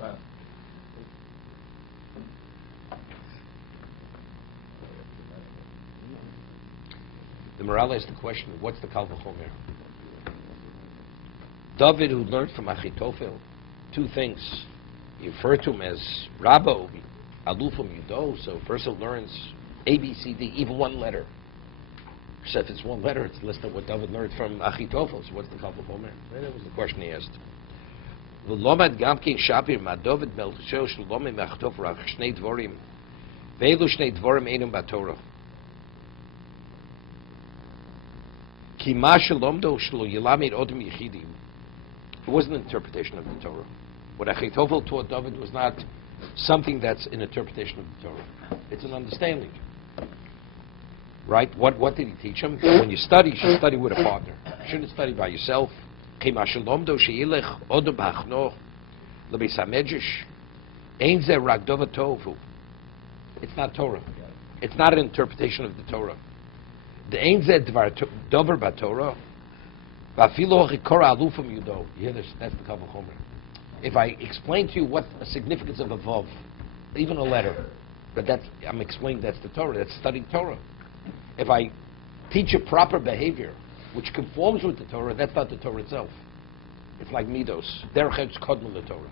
Wow. The Maharal asked the question, what's the Kal V'chomer? David, who learned from Achitophel, two things. You refer to him as Rabbo, Alufim Yudo, so a person learns A, B, C, D, even one letter. So if it's one letter, it's less than what David learned from Achitophel, so what's the Kal V'chomer? That was the question he asked. V'lomad gamkein shapir ma David melchusho shlomim ma'achitophel rach shnei dvorim ve'elu shnei dvorim einum b'Torah. Ki ma shalomdo shlo yilamid odem yichidim. It wasn't an interpretation of the Torah. What Achitophel taught David was not something that's an interpretation of the Torah. It's an understanding. Right? What did he teach him? When you study, you should study with a partner. You shouldn't study by yourself. It's not Torah. It's not an interpretation of the Torah. The Ein Zeh Dover B'Torah. You hear this? That's the Kal V'chomer. If I explain to you what the significance of a vav, even a letter, but I'm explaining that's the Torah. That's studying Torah. If I teach you proper behavior, which conforms with the Torah, that's not the Torah itself. It's like midos. Derech eretz kodma the Torah.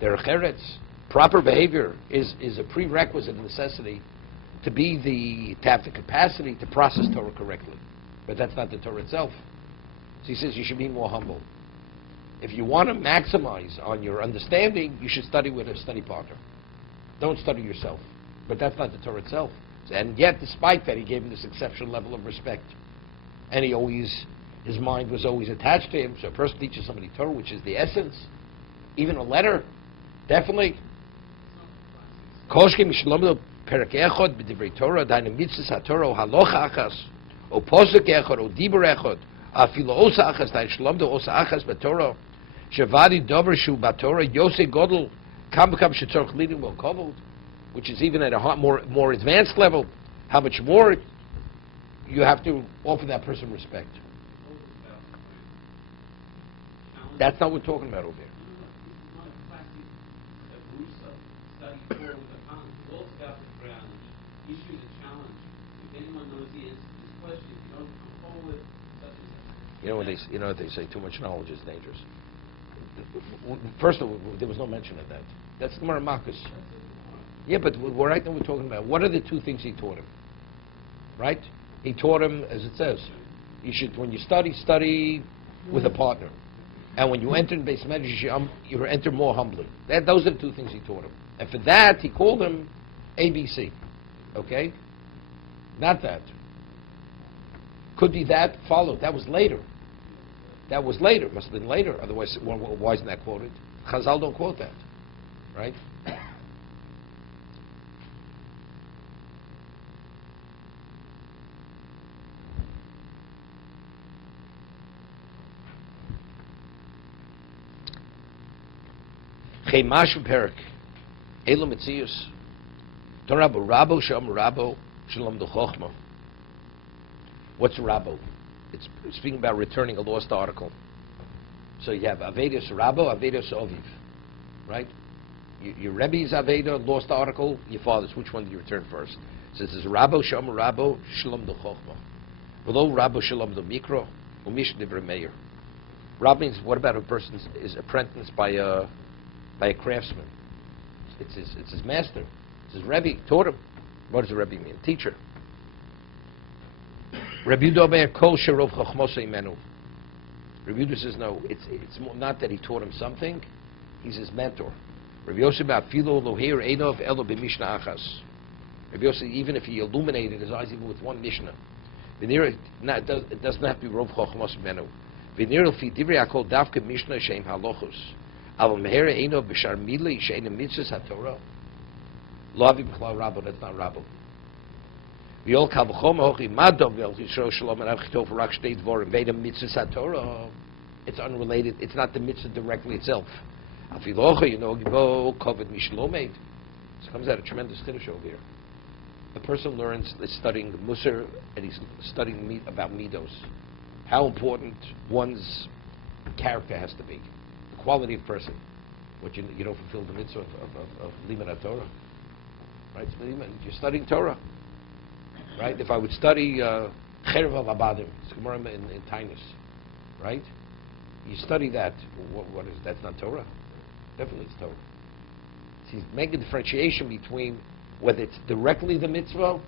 Derech eretz, proper behavior is a prerequisite, necessity to have the capacity to process Torah correctly. But that's not the Torah itself. So he says you should be more humble. If you want to maximize on your understanding, you should study with a study partner. Don't study yourself. But that's not the Torah itself. And yet, despite that, he gave him this exceptional level of respect. And his mind was always attached to him. So a person teaches somebody Torah, which is the essence, even a letter, definitely. Pirkei Avot b'divrei Torah, dainu mitzvos haTorah o halacha achas, o posuk echad o dibur echad, afilu osa achas, dainu shlomdo osa achas b'Torah, shevadi dover shu b'Torah, yosei godel, kam b'kam shetzorch lidim wel kovod, which is even at a more advanced level, how much more you have to offer that person respect. That's not what we're talking about over here. You know what they say, too much knowledge is dangerous. First of all, there was no mention of that. That's the Maramakas. Yeah, but right now we're talking about what are the two things he taught him? Right? He taught him, as it says, you should, when you study with a partner. And when you enter in base medrash, you enter more humbly. Those are the two things he taught him. And for that, he called him ABC. Okay? Not that. Could be that followed. That was later. Must have been later. Otherwise, why isn't that quoted? Chazal don't quote that. Right? Cheimash Perik, Elo Metzius, Torabo Rabo Shalom Rabo Shalom Chochma. What's Rabo? It's speaking about returning a lost article. So you have Avedis Rabo, Avedis Oviv, right? Your Rebbe's Aveda, lost article, your father's. Which one do you return first? So it says Rabo Shalom Rabo Shalom Chochma. Below Rabo Shalom Mikro, Umish Divre Meir. Rab means what about a person is apprenticed by a craftsman? It's his master. It's his Rebbe taught him. What does a Rebbe mean? Teacher. Rabbi Yehuda Kol Sherov Chachmosei Menu. Rabbi Yehuda says no. It's not that he taught him something. He's his mentor. Rabbi Yosef Afilo Lohir Einov Elo b'Mishnah Achas. Rabbi Yosef, even if he illuminated his eyes even with one Mishnah, it doesn't have to be Rov Chachmosei Menu. V'nir Fi Divrei Akol Davke Mishnah Sheim Halochus. Aval Meher Einov b'Shar Milei Shein Mitzvos HaTorah. Lo Avi B'Chlal Rabbo. That's not Rabbo. It's unrelated. It's not the mitzvah directly itself. It comes out a tremendous chiddush over here. A person learns, is studying Musar, and he's studying about midos. How important one's character has to be, the quality of person. what you don't fulfill the mitzvah of Limud Torah. Right? So you're studying Torah. Right? If I would study Cherev Abadim, it's Gemara in Tainus, right? You study that. What is that's not Torah? Definitely it's Torah. So he's making a differentiation between whether it's directly the mitzvah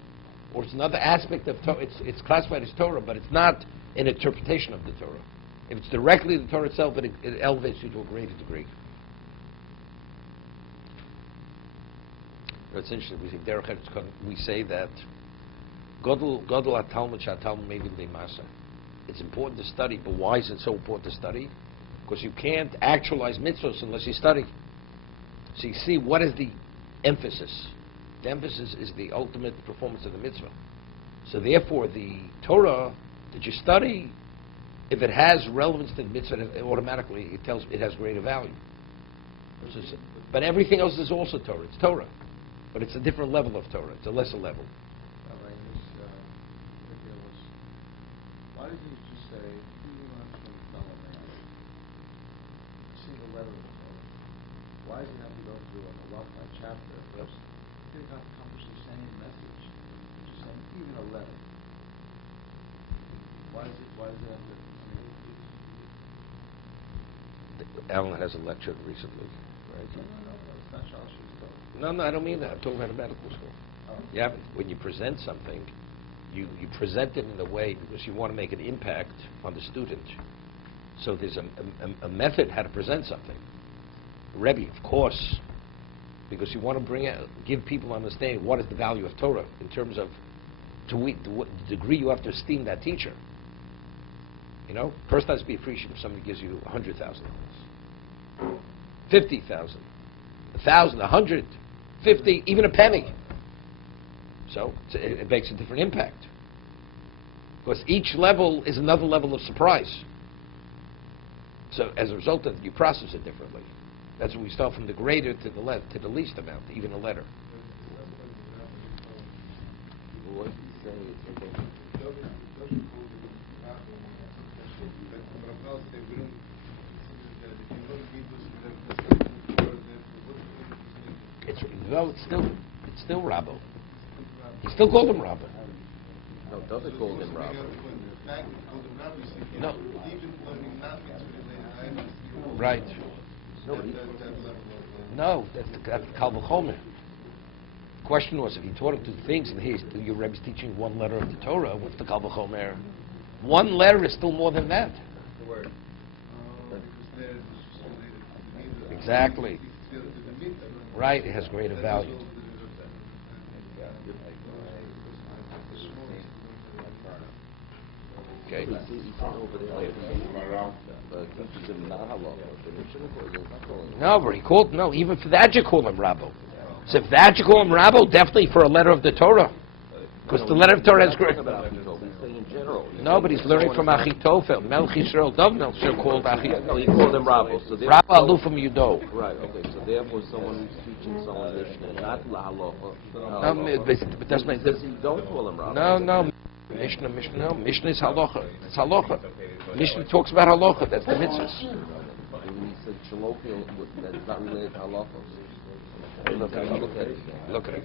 or it's another aspect of Torah. It's classified as Torah, but it's not an interpretation of the Torah. If it's directly the Torah itself, it elevates you to a greater degree. It's interesting. We say that Godel Talmud Talmud Mevin de Masa. It's important to study, but why is it so important to study? Because you can't actualize mitzvahs unless you study. So you see, what is the emphasis? The emphasis is the ultimate performance of the mitzvah. So therefore, the Torah that you study, if it has relevance to the mitzvah, automatically it tells it has greater value. But everything else is also Torah. It's Torah, but it's a different level of Torah. It's a lesser level. Why did he just say, who do you want to follow man? A single letter of the Torah. Why does he have to go through a halacha chapter? He could have accomplished the same message, just even a letter. Why does it have to? Alan has a lecture recently, right? No, it's not Shalosh. No, I don't mean that. I'm talking about a medical school. Oh. Yeah, when you present something, you present it in a way because you want to make an impact on the student. So there's a method how to present something. Rebbe, of course, because you want to give people understanding what is the value of Torah in terms of to what degree you have to esteem that teacher. You know, first has to be appreciative if somebody gives you $100,000, $50,000, $1,000, $100, $50, even a penny. So it makes a different impact. Because each level is another level of surprise. So as a result of it, you process it differently. That's when we start from the greater to the least amount, even a letter. What he's saying it's still Rabbo. He still called him Rabbo. No, doesn't call him Rabbo. No. Right. No, that's Kal V'chomer. The question was, if he taught him two things, and your Rebbe's teaching one letter of the Torah, what's the Kal V'chomer? One letter is still more than that. The word. Exactly. Right, it has greater value. Okay. No, but he called, even for that you call him Rabbo. So if that you call him Rabbo, definitely for a letter of the Torah. Because the letter of Torah has great. No, but he's learning from Achitofel. Melch Yisrael Dovnel should called Achitofel. No, he called him Rabbo. So Rabbo Alufim Yudo. Right, okay. So therefore someone who's teaching someone Mishnah, not La Halacha. No, but that's my... Says he don't call him Rabbo. No. Mishnah is halacha. It's halacha. Mishnah talks about halacha. That's the mitzvahs. When he said Shalokil, that's not related to halachos. Look at it.